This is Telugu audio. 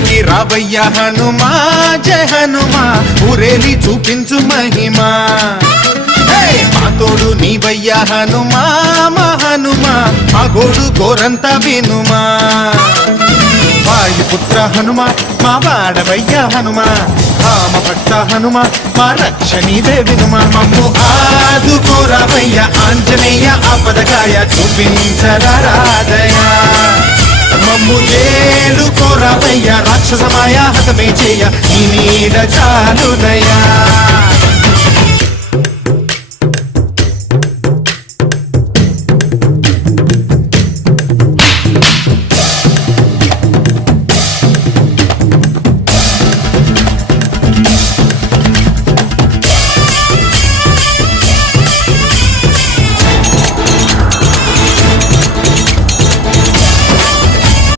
ఊరికి రావయ్య హనుమా జయ హనుమా ఊరేలి చూపించు మహిమా మా తోడు నీవయ్య హనుమా మా హనుమా మా గోడు గోరంత వినుమా వాయుపుత్ర హనుమా మా వాడవయ్య హనుమా రామభక్త హనుమా మా రక్షణీదే వినుమా మమ్ము ఆదుకోరావయ్య ఆంజనేయ ఆపదగాయ చూపించరాదయ మమ్ము ఏలుకోరావయ్య రాక్షసమాయ హతమే చేయ ఈ నీడ చాలునయా